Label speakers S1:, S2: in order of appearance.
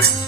S1: thank you